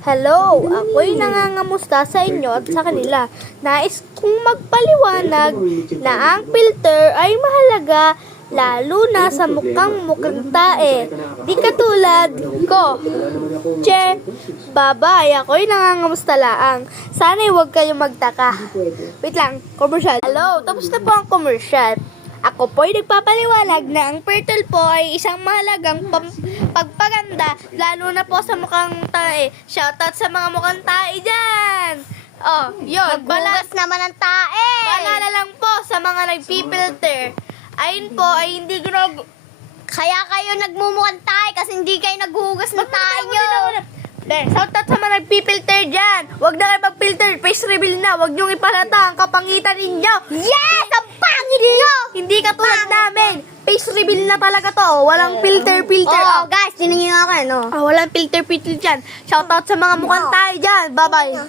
Hello, ako'y nangangamusta sa inyo at sa kanila. Nais kong magpaliwanag na ang filter ay mahalaga lalo na sa mukhang tae. Di katulad ko. Che, babay, ako'y nangangamusta laang. Sana'y huwag kayong magtaka. Wait lang, commercial. Hello, tapos na po ang commercial. Ako po'y nagpapaliwanag na ang filter po ay isang mahalagang pagpaganda lalo na po sa mukhang tae. Shoutout sa mga mukhang tae dyan! Oh, yun. Magbugas naman ang tae. Paalala lang po sa mga nagpipilter. Ayun po ay hindi Kaya kayo nagmumukhang tae kasi hindi kayo naghuhugas ng tae nyo. Shoutout sa mga nagpipilter dyan. Huwag na kayo mag-filter. Face reveal na. Huwag niyong ipalata ang kapangitan ninyo. Yes! Ang pangit nyo! Hindi katulad namin. Face reveal na talaga to. Walang filter. Oo, guys, tinan nyo nga ako, no? Walang filter dyan. Shoutout sa mga mukhang tayo dyan. Bye-bye.